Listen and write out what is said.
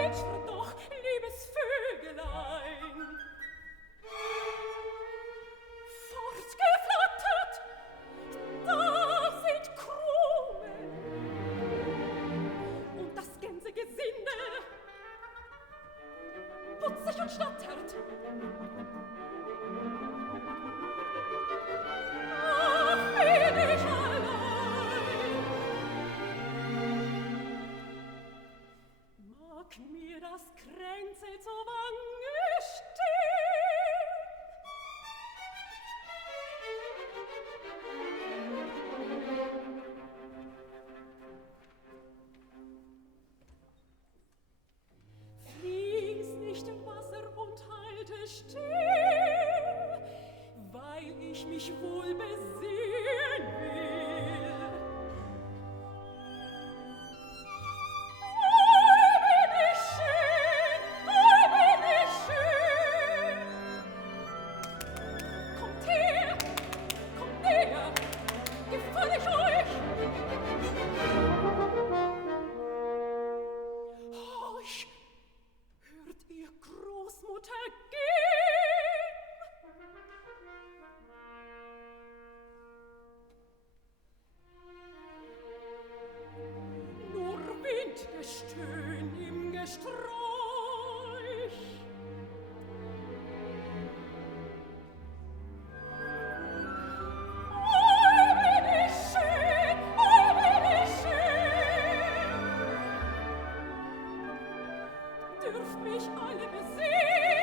Zwitscher doch, liebes Vögelein. Fortgeflattert, da sind Krumen und das Gänsegesinde putzig und stottert. Ach, bin ich allein. Mag mir das Kränzel zur Wange stehen? Fließ nicht im Wasser und halte still, weil ich mich wohl besehen will. Oi, bin ich schön, oi, bin ich schön. Kommt her, kommt näher, gefall ich euch? Horch, hört ihr Großmutter gehen? Nur Windgestöhn im Gesträuch. Oi, bin ich schön, oi, bin ich schön. Dürft mich alle besehen?